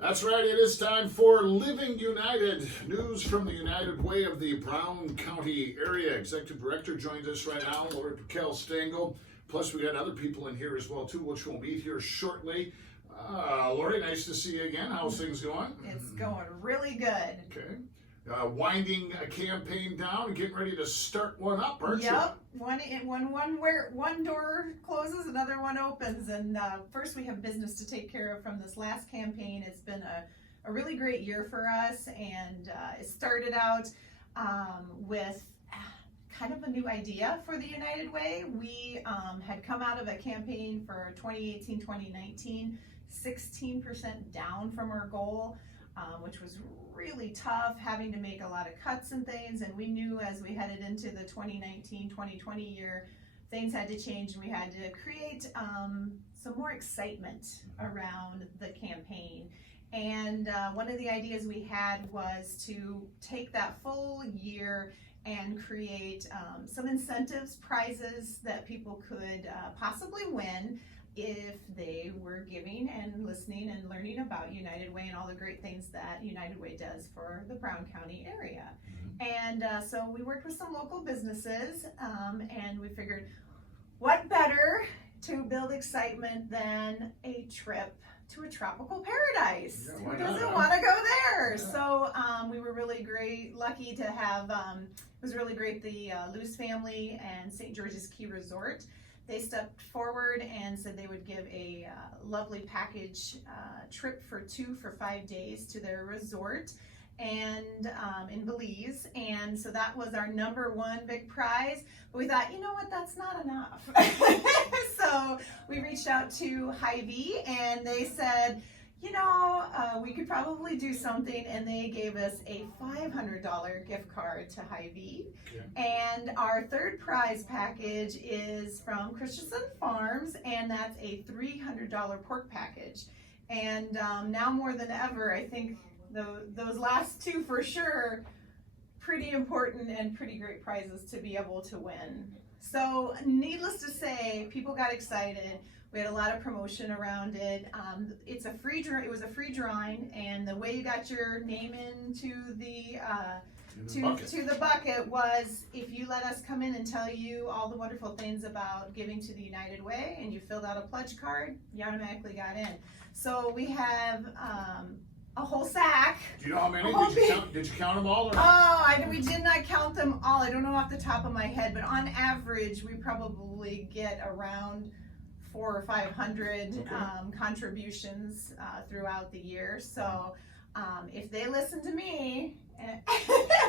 That's right, it is time for Living United. News from the United Way of the Brown County area. Executive Director joins us right now, Lori Pickell-Stangel. Plus, we got other people in here as well, too, which we'll meet here shortly. Lori, nice to see you again. How's things going? It's going really good. Okay. Winding a campaign down and getting ready to start one up, aren't you? Yep. One door closes, another one opens. And first, we have business to take care of from this last campaign. It's been a really great year for us, and it started out with kind of a new idea for the United Way. We had come out of a campaign for 2018-2019, 16% down from our goal, which was really tough, having to make a lot of cuts and things. And we knew as we headed into the 2019-2020 year, things had to change, and we had to create some more excitement around the campaign. And one of the ideas we had was to take that full year and create some incentives, prizes that people could possibly win if they were giving and listening and learning about United Way and all the great things that United Way does for the Brown County area. And so we worked with some local businesses, and we figured what better to build excitement than a trip to a tropical paradise. Yeah, who doesn't want to go there? Yeah. So we were really lucky to have, it was really great, the Luce family and St. George's Key Resort. They stepped forward and said they would give a lovely package trip for 5 days to their resort and in Belize. And so that was our number one big prize. But we thought, you know what, that's not enough. So we reached out to Hy-Vee, and they said, you know, we could probably do something, and they gave us a $500 gift card to Hy-Vee. Okay. And our third prize package is from Christensen Farms, and that's a $300 pork package. And now more than ever, I think those last two for sure, pretty important and pretty great prizes to be able to win. So needless to say, people got excited. We had a lot of promotion around it. It was a free drawing, and the way you got your name into the bucket was if you let us come in and tell you all the wonderful things about giving to the United Way, and you filled out a pledge card, you automatically got in. So we have a whole sack. Do you know how many? Did you count them all? Or We did not count them all. I don't know off the top of my head, but on average, we probably get around 400 or 500 contributions throughout the year. So if they listen to me and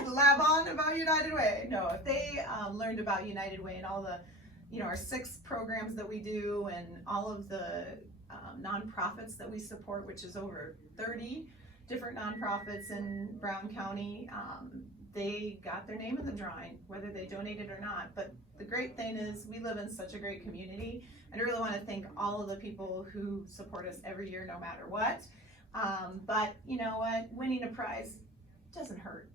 lab on about United Way, no, if they learned about United Way and all the, our 6 programs that we do and all of the nonprofits that we support, which is over 30 different nonprofits in Brown County, they got their name in the drawing, whether they donated or not. But the great thing is we live in such a great community, and I really want to thank all of the people who support us every year, no matter what. But you know what? Winning a prize doesn't hurt.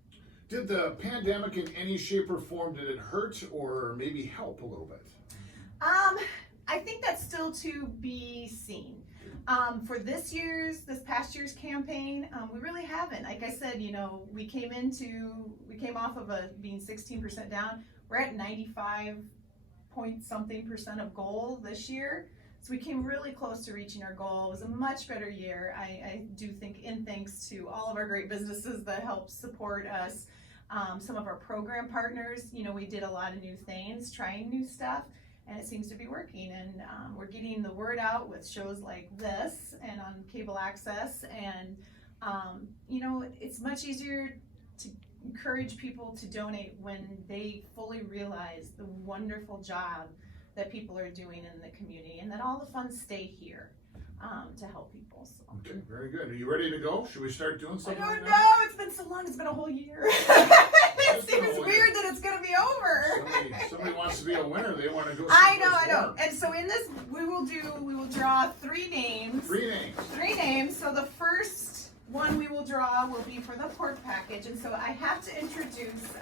Did the pandemic in any shape or form, did it hurt or maybe help a little bit? I think that's still to be seen. For this past year's campaign, we really haven't. Like I said, we came off of being 16% down. We're at 95-point-something% of goal this year. So we came really close to reaching our goal. It was a much better year. I do think, in thanks to all of our great businesses that help support us. Some of our program partners, we did a lot of new things, trying new stuff. And it seems to be working, and we're getting the word out with shows like this and on cable access, and it's much easier to encourage people to donate when they fully realize the wonderful job that people are doing in the community, and that all the funds stay here to help people. So. Okay, very good. Are you ready to go? Should we start doing something? I don't right know. now? It's been so long. It's been a whole year. It seems weird that it's going to be over. Somebody wants to be a winner. They want to go. I know. And so in this, we will draw 3 names. 3 names. 3 names. So the first one we will draw will be for the pork package. And so I have to introduce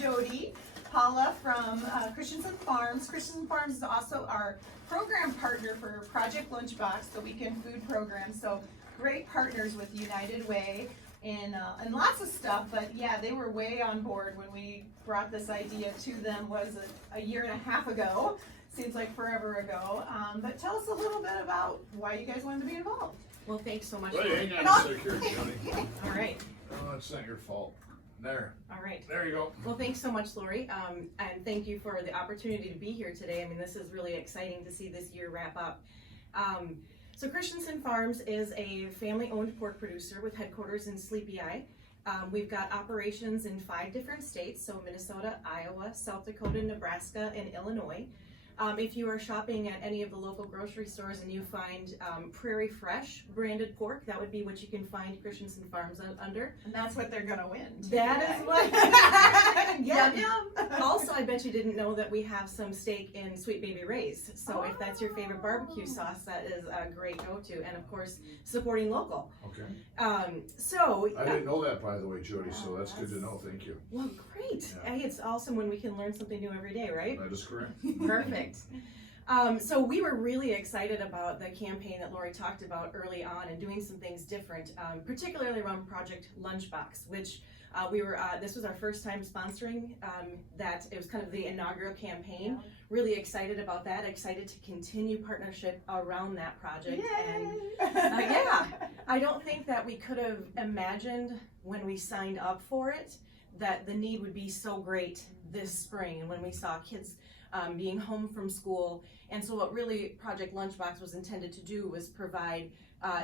Jody. Paula from Christensen Farms. Christensen Farms is also our program partner for Project Lunchbox, the weekend food program. So great partners with United Way and lots of stuff. But yeah, they were way on board when we brought this idea to them. Was a year and a half ago. Seems like forever ago. But tell us a little bit about why you guys wanted to be involved. Well, thanks so much. Wait, hang on a sec here, Johnny. All right. Oh, that's not your fault. There. All right. There you go. Well, thanks so much, Lori. And thank you for the opportunity to be here today. I mean, this is really exciting to see this year wrap up. So Christensen Farms is a family-owned pork producer with headquarters in Sleepy Eye. We've got operations in 5 different states, so Minnesota, Iowa, South Dakota, Nebraska, and Illinois. If you are shopping at any of the local grocery stores and you find Prairie Fresh branded pork, that would be what you can find Christensen Farms under. And that's what they're gonna win. That is what. Yum, yum. Also, I bet you didn't know that we have some steak in Sweet Baby Ray's. So if that's your favorite barbecue sauce, that is a great go-to. And of course, supporting local. Okay. So I didn't know that, by the way, Jody, so that's good to know. Thank you. well, great. Yeah. Hey, it's awesome when we can learn something new every day, right? That is correct. Perfect. So we were really excited about the campaign that Lori talked about early on and doing some things different, particularly around Project Lunchbox, which this was our first time sponsoring that. It was kind of the inaugural campaign. Really excited about that, excited to continue partnership around that project. Yay. And yeah, I don't think that we could have imagined when we signed up for it that the need would be so great this spring, and when we saw kids being home from school. And so what really Project Lunchbox was intended to do was provide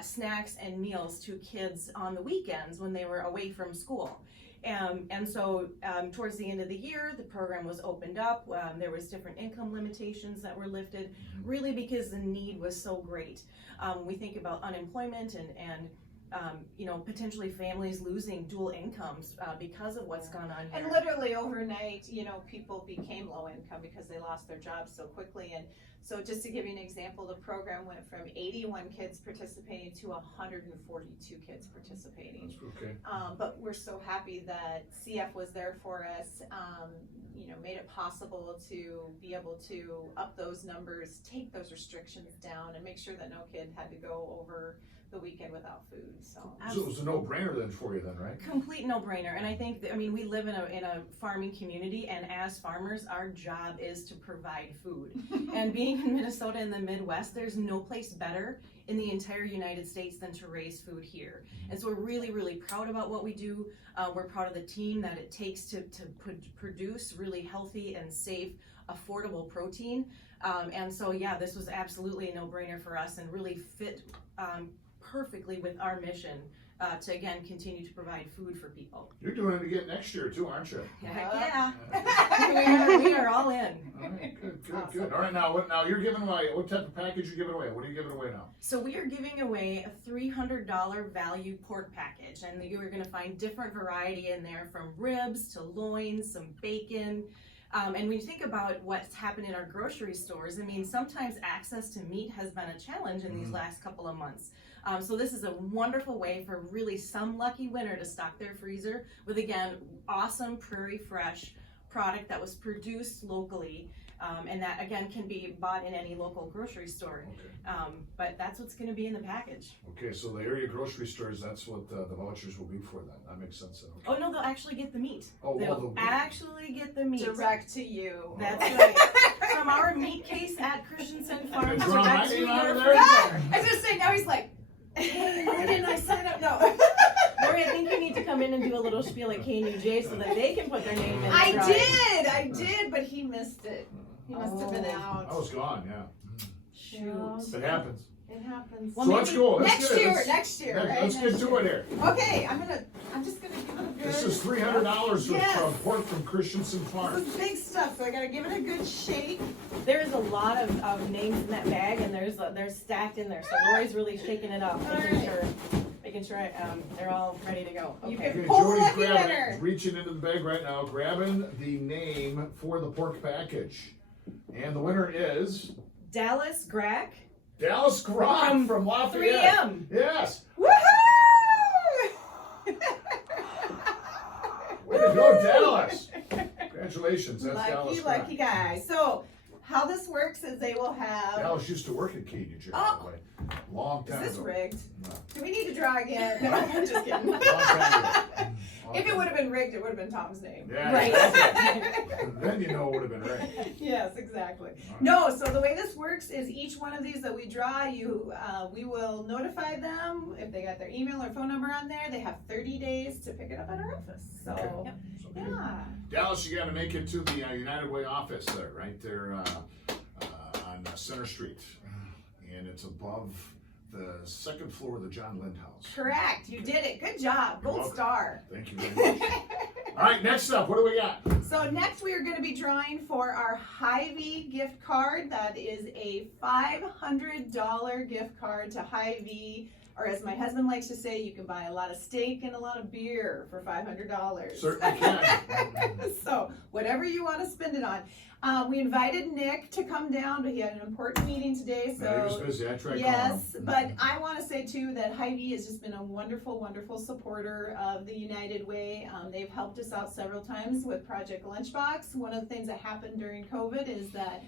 snacks and meals to kids on the weekends when they were away from school. And so towards the end of the year, the program was opened up. There was different income limitations that were lifted, really because the need was so great. We think about unemployment and potentially families losing dual incomes because of what's gone on here. And literally overnight, people became low income because they lost their jobs so quickly. And so just to give you an example, the program went from 81 kids participating to 142 kids participating. That's okay. But we're so happy that CF was there for us, made it possible to be able to up those numbers, take those restrictions down, and make sure that no kid had to go over the weekend without food. So So it was a no-brainer then for you then, right? Complete no-brainer. And I think we live in a farming community, and as farmers, our job is to provide food. And being in Minnesota in the Midwest, there's no place better in the entire United States than to raise food here. And so we're really, really proud about what we do. We're proud of the team that it takes to produce really healthy and safe, affordable protein. And so, yeah, this was absolutely a no-brainer for us and really fit perfectly with our mission to, again, continue to provide food for people. You're doing it again next year too, aren't you? Heck yeah. we are all in. All right, good. All right, now you're giving away, what type of package are you giving away? What are you giving away now? So we are giving away a $300 value pork package, and you are going to find different variety in there, from ribs to loins, some bacon. And when you think about what's happened in our grocery stores, sometimes access to meat has been a challenge in these last couple of months. So this is a wonderful way for really some lucky winner to stock their freezer with, again, awesome Prairie Fresh product that was produced locally. And that, again, can be bought in any local grocery store. Okay. But that's what's going to be in the package. Okay, so the area grocery stores, that's what the vouchers will be for then. That makes sense then. Okay. Oh, no, they'll actually get the meat. Oh, They'll actually get the meat. direct to you. That's right. From our meat case at Christensen Farms, Draw my direct to name out your of there? I was just saying, now he's like, why didn't I sign up? No. Lori, I think you need to come in and do a little spiel at KNUJ so that they can put their name in. I did, but he missed it. He must have been I out. was gone, yeah. Shoot. It happens. It happens. Well, So let's go. Next year, right? Let's get to it here. Okay, I'm just gonna give it a good. This is $300 Yes. from pork from Christensen This Farms. is big stuff, so I gotta give it a good shake. There's a lot of names in that bag, and they're stacked in there. So Lori's really shaking it up, making sure they're all ready to go. You Okay. can Okay, pull Jody's lucky grabbing winner. it, reaching into the bag right now, grabbing the name for the pork package. And the winner is Dallas Grack. Dallas Grant from Lafayette. 3M. Yes. Woohoo! Way to go, Dallas. Congratulations. Congratulations. That's Dallas. Lucky guy. So how this works is they will have. Dallas used to work at KUJ, by the way. Long time Is this ago. rigged? No. Do we need to draw again? No, I'm just kidding. Long time ago. If it would have been rigged, it would have been Tom's name. Yeah, Right. exactly. Then you know it would have been right. Yes, exactly. All right. No, so the way this works is each one of these that we draw, we will notify them if they got their email or phone number on there. They have 30 days to pick it up at our office. So, Okay. Yep. So, yeah. Dallas, you got to make it to the United Way office there, right there on Center Street. And it's above the second floor of the John Lind House. Correct. You did it. Good job. You're Gold welcome. star. Thank you very much. All right, next up, what do we got? So next we are going to be drawing for our Hy-Vee gift card. That is a $500 gift card to Hy-Vee, or as my husband likes to say, you can buy a lot of steak and a lot of beer for $500. Certainly can. So whatever you want to spend it on. We invited Nick to come down, but he had an important meeting today. No, he was So busy. I tried yes, calling him. but I want to say too that Hy-Vee has just been a wonderful, wonderful supporter of the United Way. They've helped us out several times with Project Lunchbox. One of the things that happened during COVID is that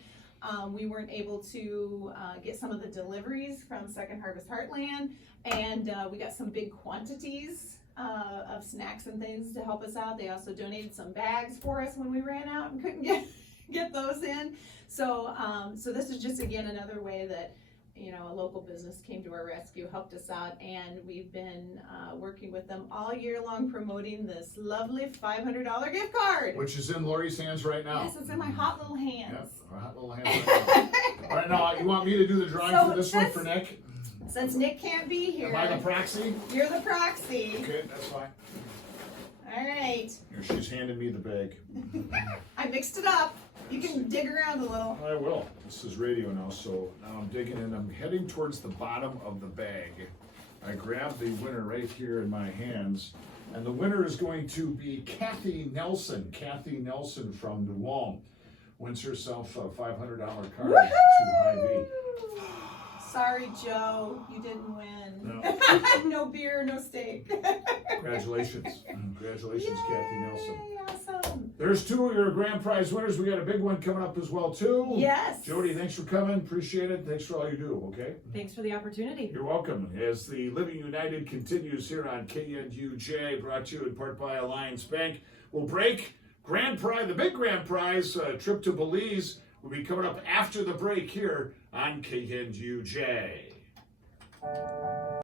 we weren't able to get some of the deliveries from Second Harvest Heartland, and we got some big quantities of snacks and things to help us out. They also donated some bags for us when we ran out and couldn't get those in. So so this is just again another way that a local business came to our rescue, helped us out, and we've been working with them all year long promoting this lovely $500 gift card. Which is in Lori's hands right now. Yes, it's in my hot little hands. Yep, our hot little hands right now. All right, now you want me to do the drawing So for this one since- for Nick? Since Nick can't be here, Am I the proxy? you're the proxy. Okay, that's fine. All right. Here, she's handing me the bag. I mixed it up. You can dig around a little. I will. This is radio now, so now I'm digging in. I'm heading towards the bottom of the bag. I grab the winner right here in my hands, and the winner is going to be Kathy Nelson. Kathy Nelson from New Ulm wins herself a $500 card to Hy-Vee. Sorry, Joe, you didn't win. No. No beer, no steak. Congratulations. Congratulations, Kathy Nelson. Yay, awesome. There's two of your grand prize winners. We got a big one coming up as well, too. Yes. Jody, thanks for coming. Appreciate it. Thanks for all you do, okay? Thanks for the opportunity. You're welcome. As the Living United continues here on KNUJ, brought to you in part by Alliance Bank. We'll break. Grand prize, the big grand prize, trip to Belize, will be coming up after the break here on KNUJ.